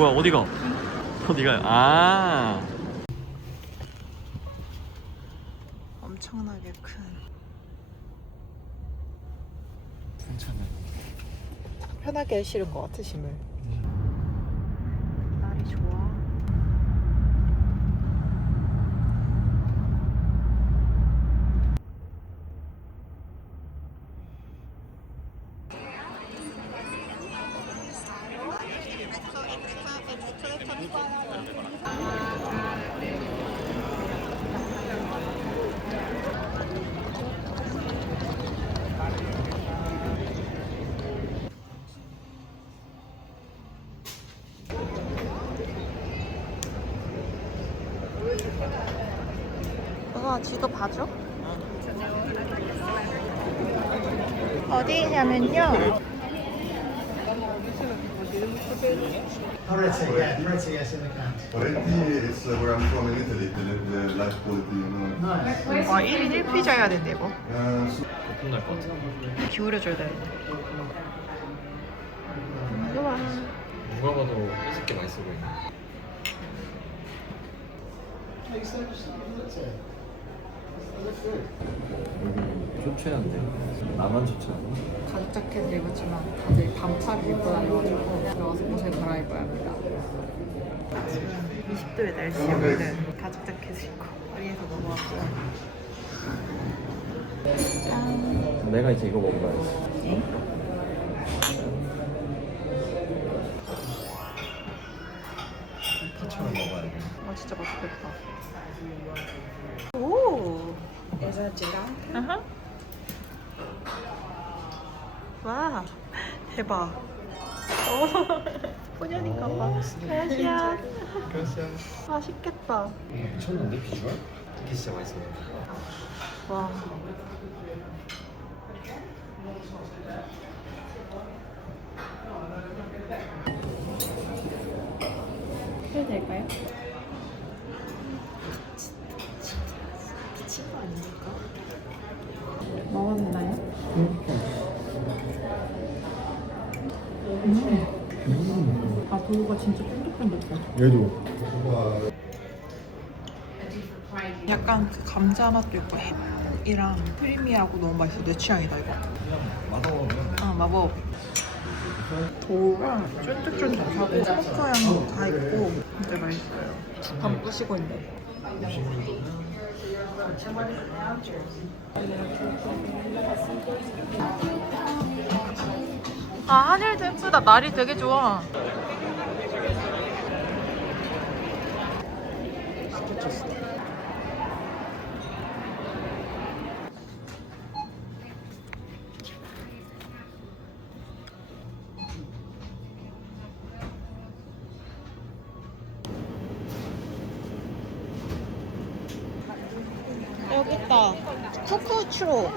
뭐야 어디가? 어디가요? 아. 엄청나게 큰. 괜찮아. 편하게 실은 것 같아 짐을. 날이 좋아. 우와, 지도 봐줘. 어디냐면요. Torrezia, yes, in the country. Parenti is where I'm from in Italy, the life quality, you know. 와, 1인 1피자 해야 된대 이거. So 거품 날것 같아. 기울여줘야 돼. 좋아. 누가 봐도 삐죽게 맛있어 보이네. 여기 초췌한데 나만 초췌하네. 가죽 자켓을 입었지만 다들 반팔을 입고 다녀가지고 들어가서 옷을 갈아입어야 합니다. 지금 20도의 날씨에 오늘 가죽 자켓을 입고 파리에서 넘어왔고요. 짠. 내가 이제 이거 먹어봐야지. 네? 파처럼 먹어야 돼. 아 진짜 맛있겠다. 오. 아하. 와 대박. 소년인가 봐. 가시야. 맛있겠다. 미쳤는데 비주얼? 이게 진짜 맛있어. 와. 해도 될까요? 미친 거 아닙니까? 먹었나요? 아 도우가 진짜 쫀득쫀득해. 얘도. 약간 그 감자 맛도 있고 햄이랑 크리미하고 너무 맛있어. 내 취향이다 이거. 맛없으면 아 마법. 도우가 쫀득쫀득하고 스모크 향도 다 있고 진짜 맛있어요. 밥 부시고 있네. 아 하늘도 예쁘다. 날이 되게 좋아. 여기 있다. 쿠쿠추로.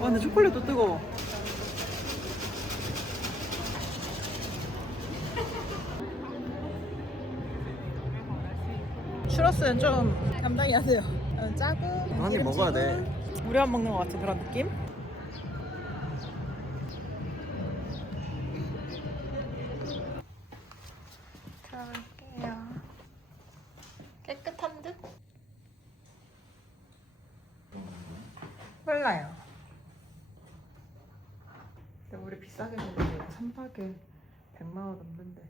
와 근데 초콜릿도 뜨거워. 추러스는 좀 감당이 안 돼요. 짜고 한입 먹어야 돼. 우리만 먹는 것 같은 그런 느낌? 들어갈게요. 깨끗한 듯? 몰라요. 근데 우리 비싸게 먹는데 3박에 100만 원 넘는데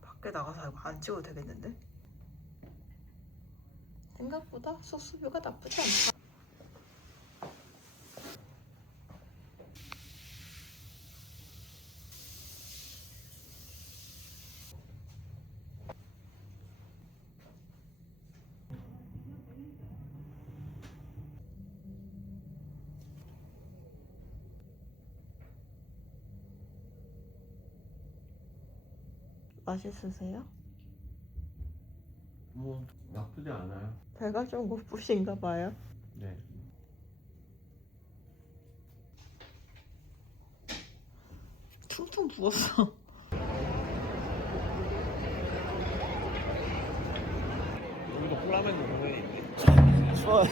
밖에 나가서 이거 안 찍어도 되겠는데? 생각보다 소스뷰가 나쁘지 않다. 맛있으세요? 뭐 나쁘지 않아요. 배가 좀 고프신가 봐요. 네. 퉁퉁 부었어. 여기도 플라멩고 공연이 있네. 추워요.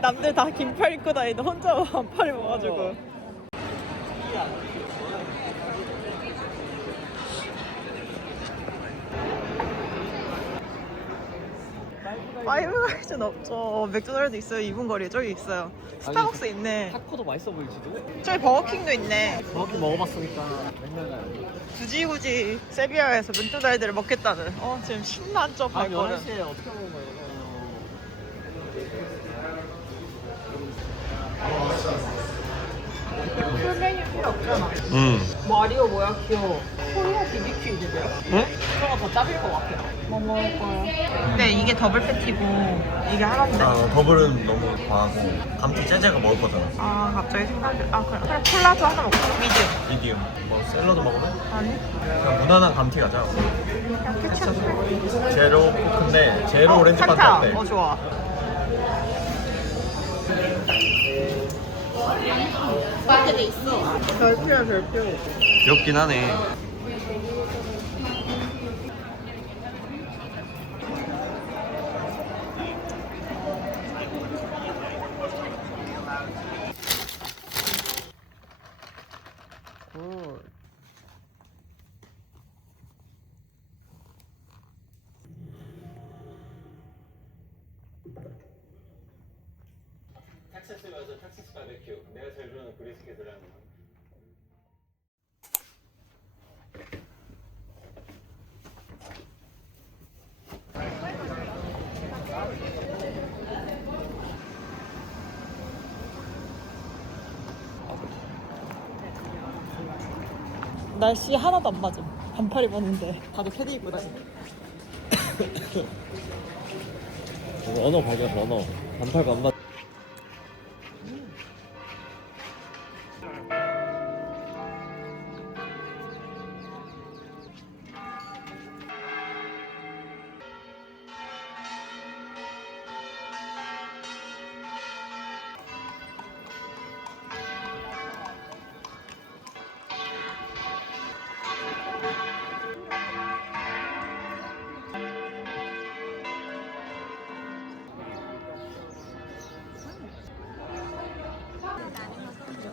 남들 다 긴팔 입고 다니는데 혼자 반팔 입어가지고. 파이브가이즈는 없죠. 맥도날드 있어요. 2분 거리에 저기 있어요. 스타벅스 있네. 타코도 맛있어 보일지도? 저기 버거킹도 있네. 정확히 먹어봤으니까 맨날 가요. 굳이 세비야에서 맥도날드를 먹겠다는. 지금 신난죠 밤 발걸음. 11시에 어떻게 먹은 거예요? 술 메뉴 필요 없잖아. 응. 마리오 뭐야 귀여워. 코리아 BBQ 이래요? 응? 이거가 더 짭일 것 같아. 뭐 먹을 거야? 근데 이게 더블 패티고 이게 하나인데. 더블은 너무 과하고 감튀 재재가 먹을 거잖아. 갑자기 생각이. 그래 콜라도 하나 먹자. 미디움. 미디움. 뭐 샐러드 먹으면? 아니? 그냥 무난한 감튀 가자. 그냥 케첩. 제로 포크인데 제로 오렌지 파티 칸타. 어때? 좋아. 밖에 돼 있어. 별표야 별표. 귀엽긴 하네. 텍사스 가서 텍사스 바베큐. 내가 제일 좋아하는 브리스켓이라는 거. 날씨 하나도 안 맞음. 반팔 입었는데 다들 패딩 입고 다니. 언어 발견 언어. 반팔 반반.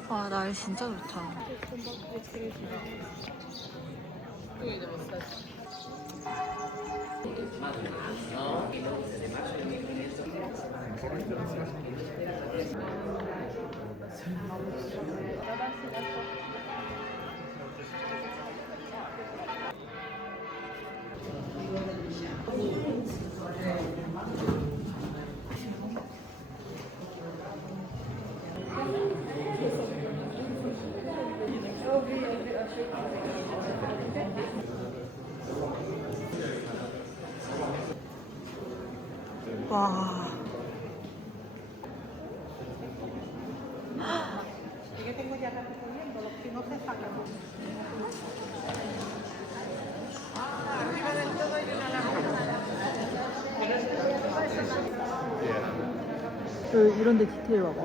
와 날씨 진짜 좋다. 와. 이런 데 디테일 봐봐.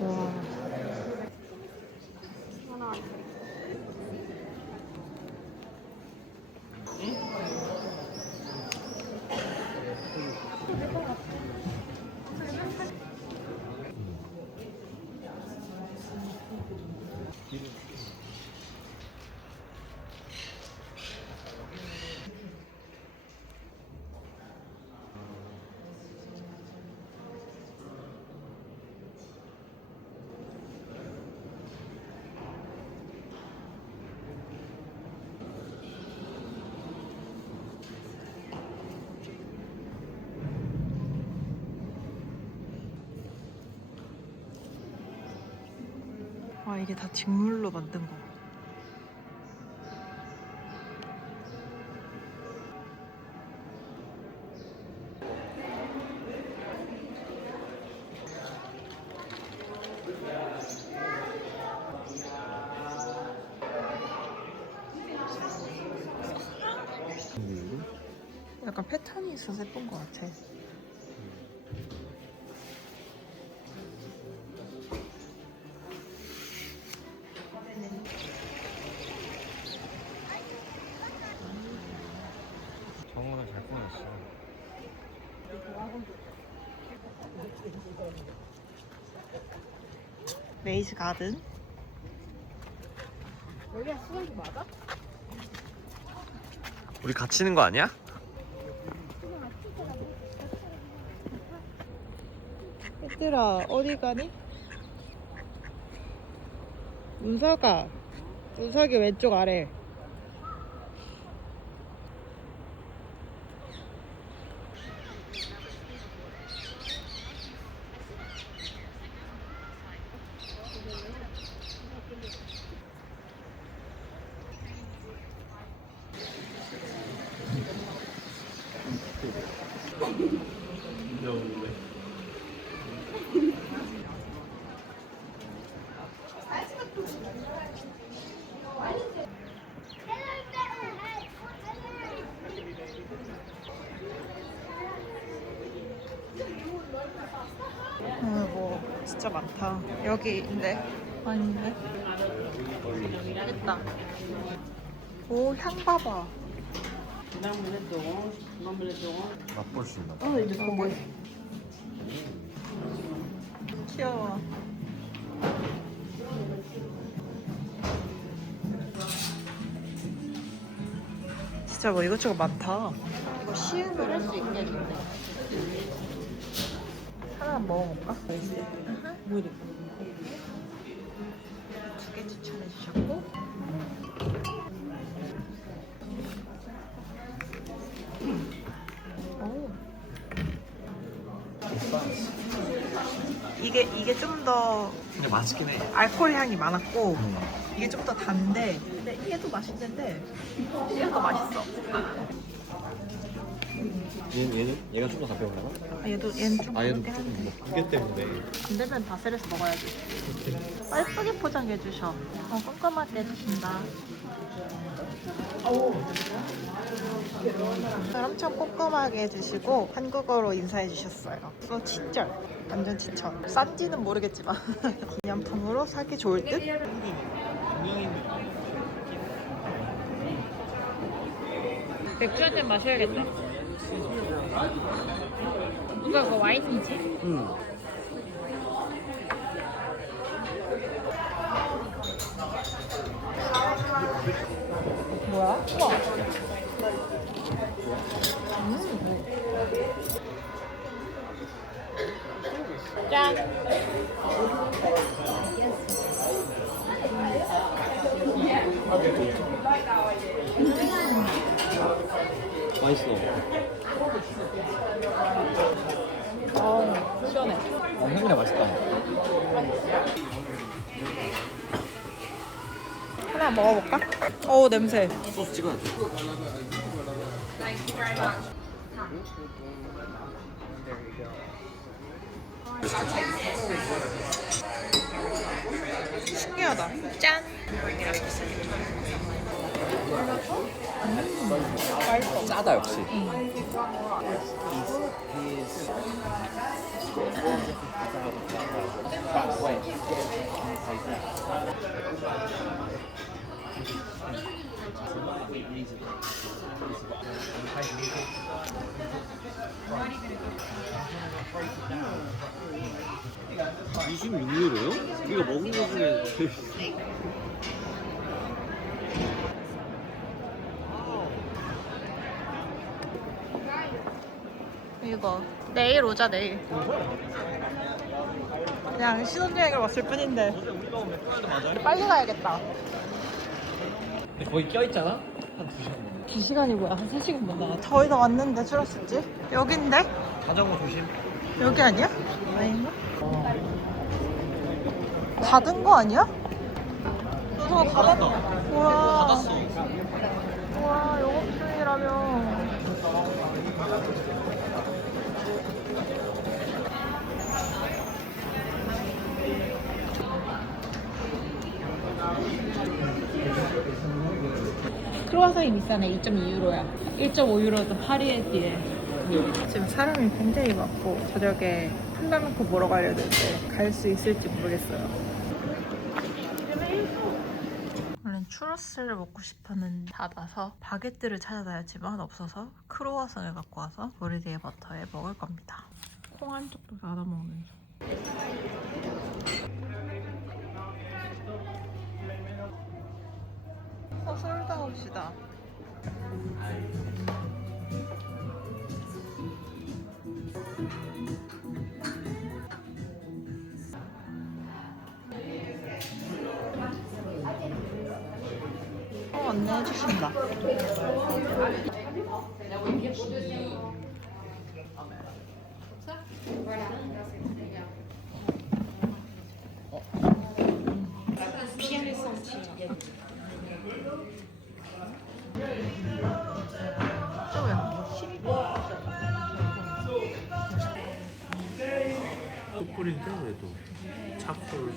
와. 이게 다 직물로 만든 거. 약간 패턴이 있어서 예쁜 것 같아. 정원을 잘 꾸몄어. 메이즈 가든. 여기가 수영기 맞아? 우리 갇히는 거 아니야? 얘들아 어디 가니? 문서가 문석이 왼쪽 아래. 뭐 진짜 많다. 여기인데 아닌데? 있다. 오, 향 봐봐. 맛볼 수 있나? 귀여워. 진짜 뭐 이것저것 많다. 이거 시음을 할 수 있겠는데. 하나 먹어볼까? 두 개 추천해 주셨고. 오. 이게 좀 더 근데 맛있긴 해. 알코올 향이 많았고 이게 좀 더 단데 근데 얘도 맛있는데 얘가 더 맛있어. 얘가 좀 더 가벼운가? 얘는 좀 얘도 가볍게 조금 한데 뭐 그게 때문에. 안 되면 바셀에서 먹어야지. 예쁘게 포장해 주셔. 꼼꼼하게 해주신다. 엄청 꼼꼼하게 해주시고 한국어로 인사해 주셨어요. 이거 친절. 완전 추천. 싼지는 모르겠지만 기념품으로 사기 좋을 듯? 맥주 한 잔 마셔야겠다. 누가 그거 와인이지? 응. 뭐야? 우와. 짠. 맛있어. 시원해. 향이라 맛있다. 하나 먹어볼까? 오, 냄새. 소스 찍어야 돼. 신기하다. 짠. 맛있어. 짜다 역시. (26유로요) 우리가 먹은 것 중에 제일 이거 내일 오자. 내일. 그냥 신혼여행을 왔을 뿐인데 빨리 가야겠다. 거의 껴있잖아? 한 2시간 2시간이 뭐야? 한 3시간 못 나가. 저희 다 왔는데 추러스집? 여긴데? 자전거 조심. 여기 아니야? 아닌가? 닫은 거 아니야? 저 닫았나? 우와. 닫았어. 우와, 영업 중이라며. 크로와상이 비싸네. 2.2유로야. 1.5유로였던 파리에 비해. 지금 사람이 굉장히 많고 저녁에 판다놓고 보러 가려 되는데 갈 수 있을지 모르겠어요. 원래 추러스를 먹고 싶었는데 닫아서 바게트를 찾아다녔지만 없어서 크로와상을 갖고 와서 보리디에 버터에 먹을 겁니다. 콩 한쪽도 닫아 먹으면서. 솔드아웃이다. 안내해 주신다. 숯불인데 그래도 차콜.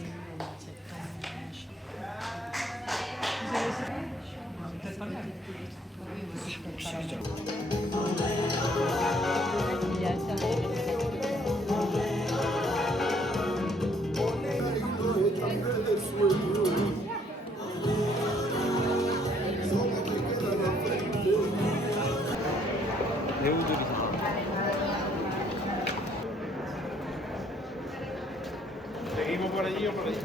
배우들이 다. Seguimos por allí o por allí.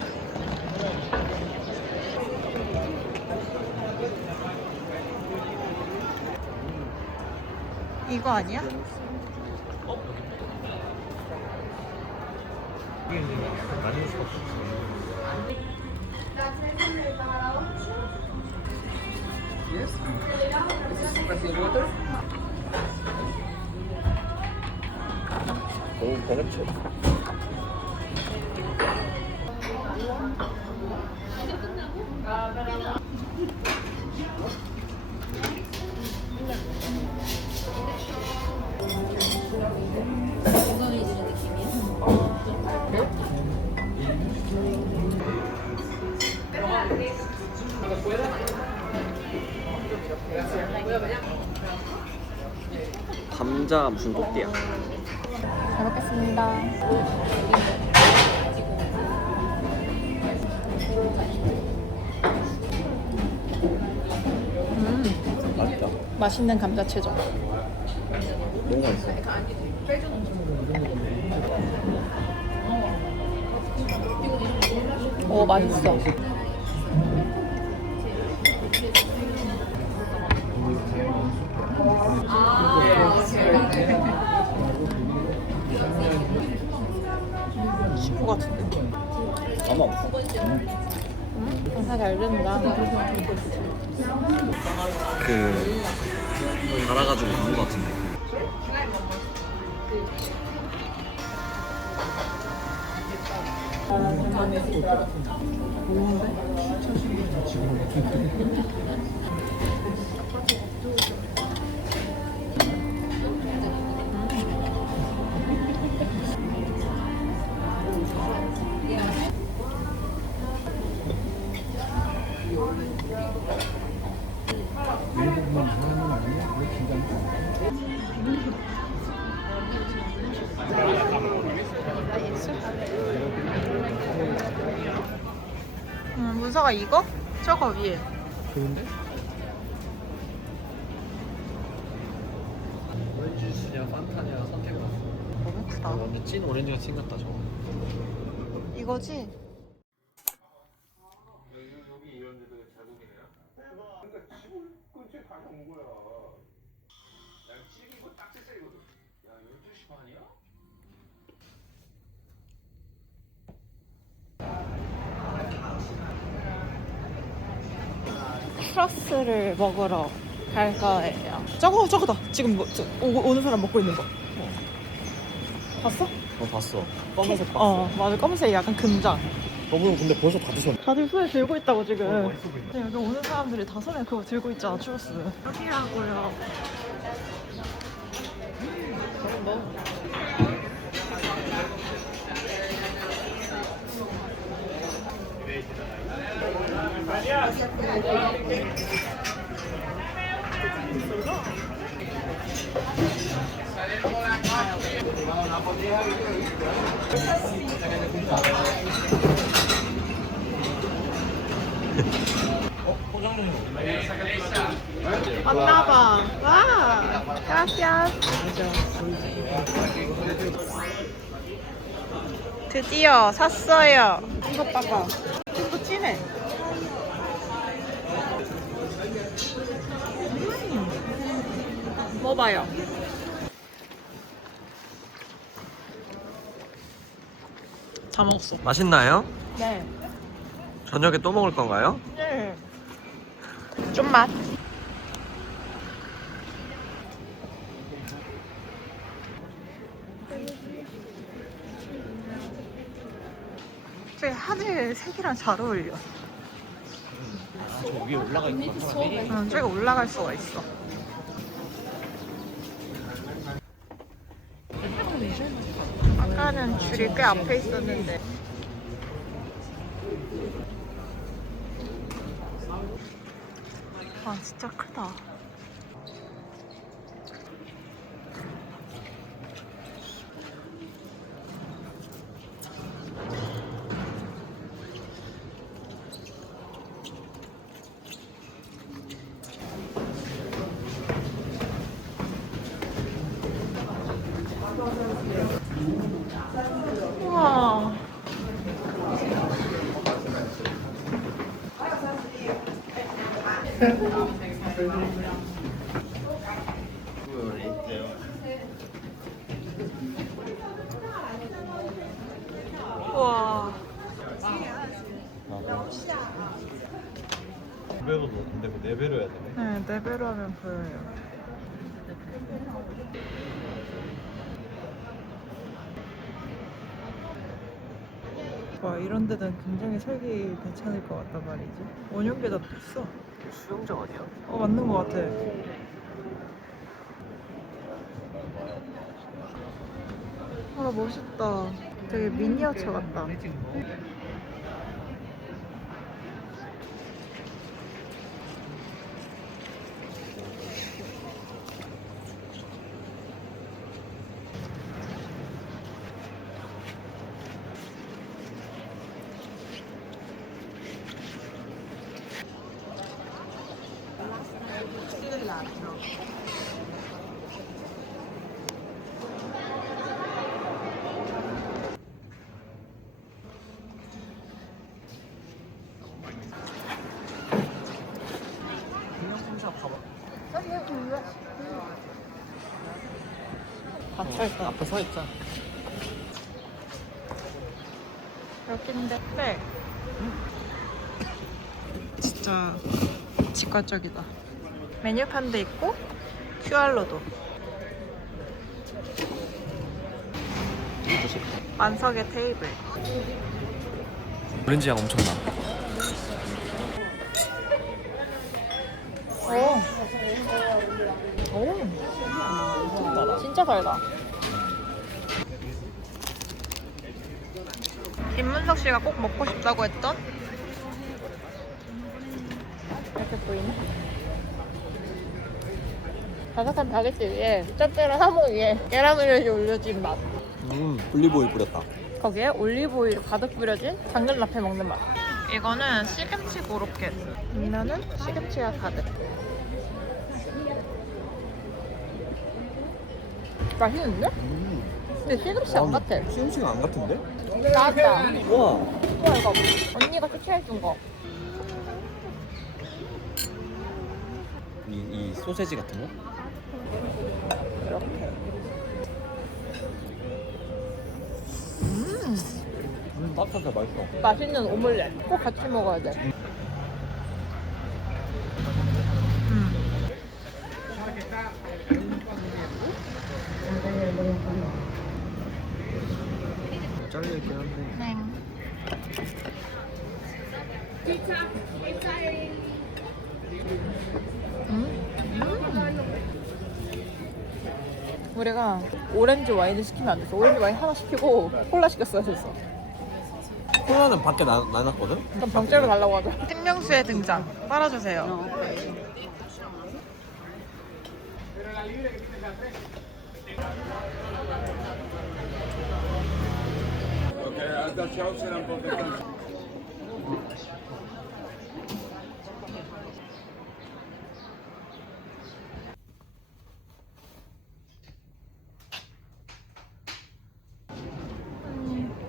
이거 아니야? 이게 나눌 수가 없어. 너무 버겁죠? 감자 무슨 또띠야? 잘 먹겠습니다. 맛있다. 맛있는 감자채죠. 너무 맛있어. 오, 맛있어. 식구 같은데. 아마 없어. 장사 잘 된다. 그 갈아가지고 있는 것 같은데. 문서가 이거? 저거 위에. 좋은데? 오렌지 주스냐 판타냐 선택해. 너무 크다. 완전 찐 오렌지가 생겼다 저거. 이거지? 여기 이런 데도 자국이네요? 대박. 그러니까 집을 근처에 다 온 거야. 야, 집이고 딱 세상이거든. 야, 12시 반이야? 크러스를 먹으러 갈 거예요. 저거다. 지금 오는 사람 먹고 있는 거. 봤어? 봤어. 검은색 봤어. 맞아. 검은색 약간 금장. 저분은 근데 벌써 다 드셨네. 다들 손에 들고 있다고 지금. 맛있어 보인다. 근데 여기 오는 사람들이 다 손에 그거 들고 있잖아, 추러스. 여기라고요. 왔나봐. 와, gracias. 드디어 샀어요. 이것 봐봐. 이거 진해. 먹어봐요. 다 먹었어. 맛있나요? 네. 저녁에 또 먹을 건가요? 네. 좀만. 저기 하늘 색이랑 잘 어울려. 저 위에 올라가 있구나 사람이. 응, 저기 올라갈 수가 있어. 아까는 줄이 꽤 앞에 있었는데. 와, 진짜 크다. 우와. 우와. 두 배로 근데 네 배로 해야 되네. 네, 네 배로 하면 보여요. 와, 이런 데는 굉장히 살기 괜찮을 것 같단 말이지. 원형 계단도 있어. 수영장 아니야? 맞는 것 같아. 아, 멋있다. 되게 미니어처 같다. 갇혀있어. 앞에 서 있자. 여긴데 네. 진짜 직관적이다. 메뉴판도 있고 QR로도. 만석의 테이블. 오렌지 향 엄청나. 오, 진짜 달다. 김문석 씨가 꼭 먹고 싶다고 했던 이렇게 보이네. 바삭한 바게트 위에 짭짤한 하모 위에 계란 후라이 올려진 맛. 올리브오일 뿌렸다. 거기에 올리브오일 가득 뿌려진 당근 라페 먹는 맛. 이거는 시금치 고로켓. 뒷면은 시금치가 가득. 맛있는데? 근데 시금치 안 같아. 시금치가 안 같은데? 나왔다. 와. 우와, 이거 언니가 추천해준 거. 이 소세지 같은 거? 이렇게. 따뜻해 맛있어. 맛있는 오믈렛 꼭 같이 먹어야 돼. 잘리긴 한데. 네. 우리가 오렌지 와인을 시키면 안 됐어. 오렌지 와인 하나 시키고 콜라 시켰어야 됐어. 콜라는 밖에 나눴거든? 그럼 병째로 달라고 하자. 생명수의 등장. 빨아주세요. Tanta ciao c'era un po' per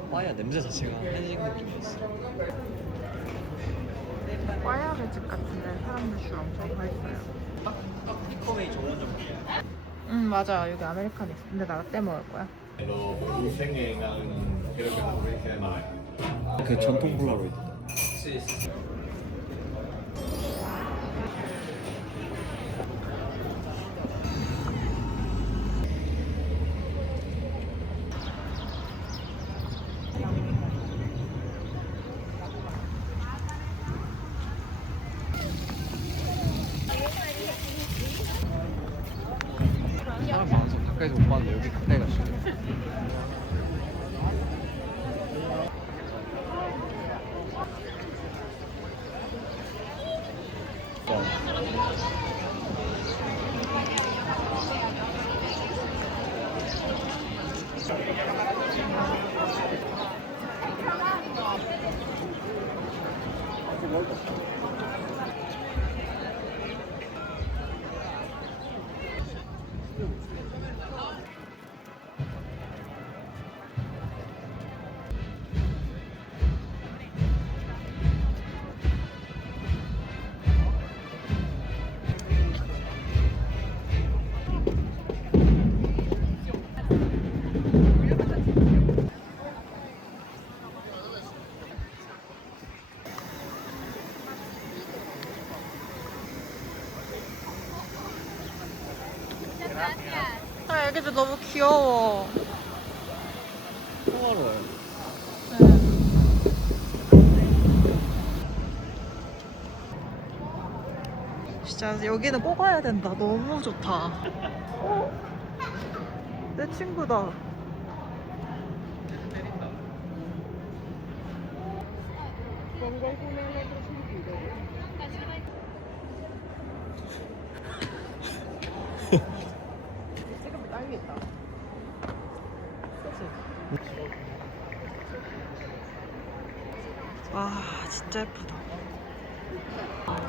빠야 냄새 자체가 한식 느낌이었어. 빠야의 집 같은데 사람들 줄 엄청 서 있어요. 티커웨이 좋은 점. 맞아. 여기 아메리카노 있어. 근데 나 라떼 먹을 거야. 그 전통 폴라로이드. 사람 많아서 가까이서 못 봤는데 여기 가까이 갔어. 아, 애기들 너무 귀여워. 통화로요. 진짜 여기는 꼭 와야 된다. 너무 좋다. 내 친구다. 찍으면 딸기겠다. 와, 진짜 예쁘다.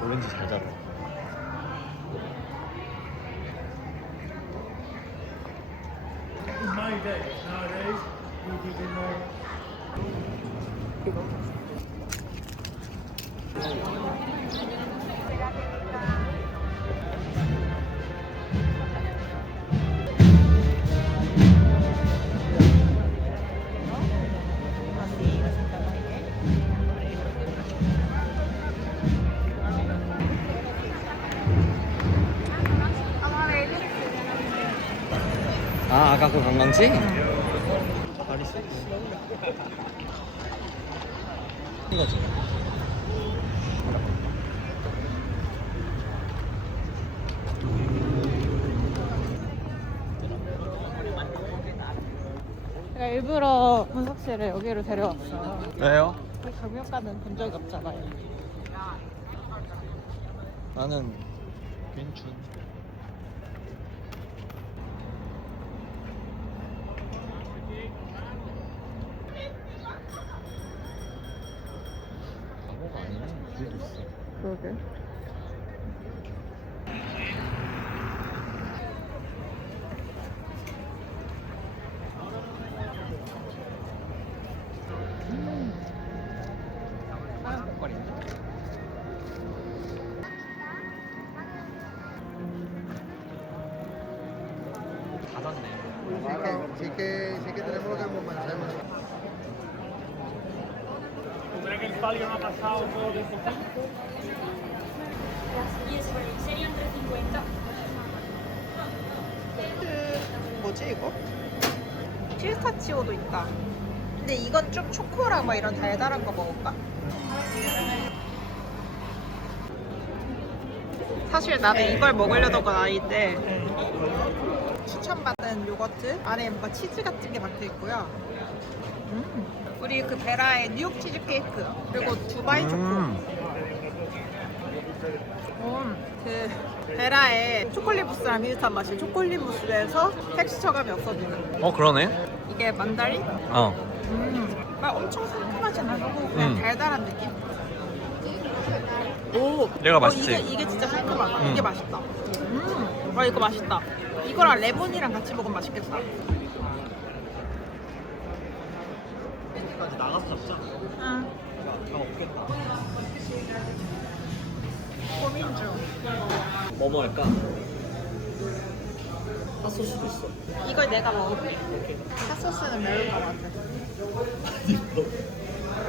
오렌지 잘 자라. 아, 아까 그 관광지? 파리스. 이거지. 제가 일부러 분석 씨를 여기로 데려왔어요. 왜요? 우리 경영관은 본 적이 없잖아요. 나는 괜춘. 바보가 아니네. 그래도 있어. 그러게. 파란 색깔인데? 닫았네. Sí que tenemos lo que hemos pensado. 뭐지 이거? 피스타치오도 있다. 근데 이건 좀 초코랑 막 이런 달달한 거 먹을까? 사실 나는 이걸 먹으려던 건 아닌데 추천받은 요거트 안에 뭔가 치즈 같은 게 박혀 있고요. 우리 그 베라의 뉴욕 치즈 케이크 그리고 두바이 초코. 그 베라의 초콜릿 무스랑 비슷한 맛이 초콜릿 무스에서 텍스처감이 없어지는. 그러네. 이게 만다린? 막 엄청 상큼하진 않고 그냥 달달한 느낌? 오, 얘가 맛있지? 이게 진짜 상큼하다. 이게 맛있다. 와 이거 맛있다. 이거랑 레몬이랑 같이 먹으면 맛있겠다. 나가서 잡자. 응. 다 없겠다. 고민 중. 뭐 먹을까? 핫소스도 있어. 이걸 내가 먹을게. 핫소스는 매울 것 같아.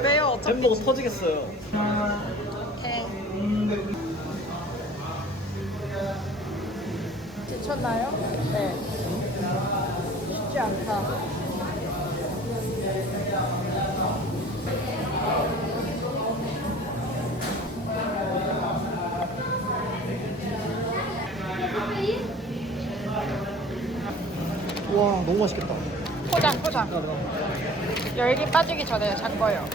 매워 어차피. 햄버거 터지겠어요. 오케이. 지쳤나요? 네. 쉽지 않다. 와 너무 맛있겠다. 포장. 열기 빠지기 전에 잔 거예요.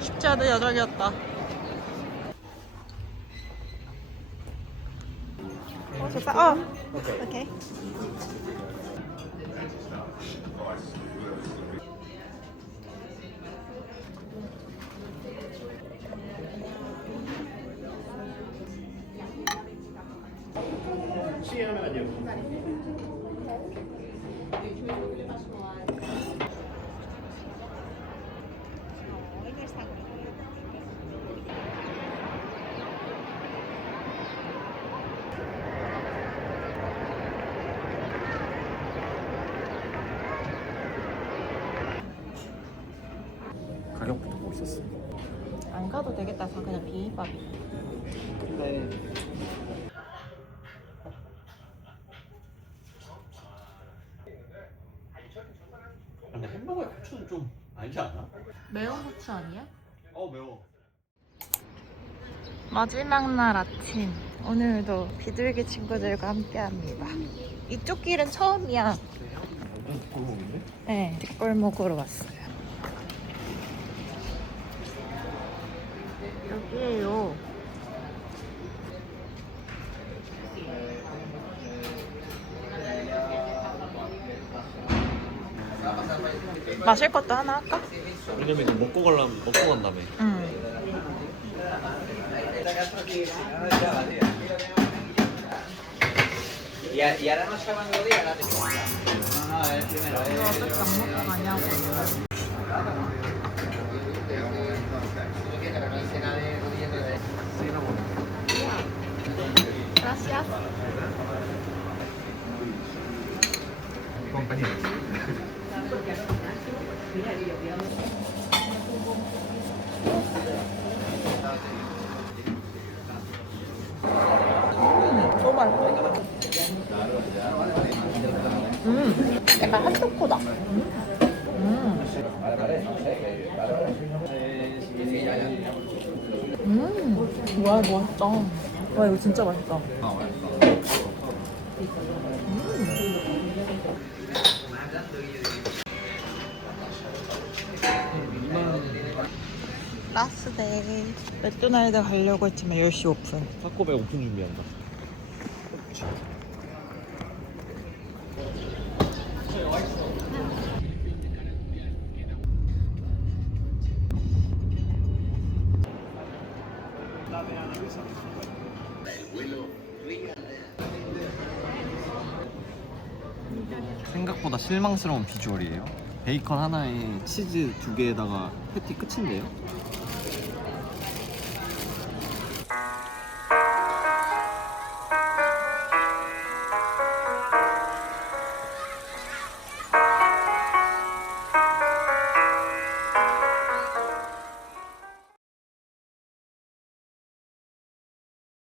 쉽지 않은 여정이었다. 됐다. 오케이. 가격부터 보고 있었어. 안 가도 되겠다. 다 그냥 비빔밥이. 근데 근데 햄버거에 고추는 좀 아니지 않아? 매운 후추 아니야? 매워. 마지막 날 아침. 오늘도 비둘기 친구들과 함께합니다. 이쪽 길은 처음이야. 완전 골목인데? 네, 뒷골목으로 왔어요. 여기에요. 마실 것도 하나 할까? 왜냐면 이거 먹고 간다며. 응. Y ahora no llaman los días, ahora te... No, es el primero. 이거 어떻게 안 먹고 가냐고. Gracias. 너무 맛있어. 약간 핫초코다. 와 이거 맛있다. 와 이거 진짜 맛있다. 라스데이. 맥도날드 가려고 했지만 10시 오픈. 타코벨 오픈 준비한다. 생각보다 실망스러운 비주얼이에요. 베이컨 하나에 치즈 2개에다가 패티 끝인데요?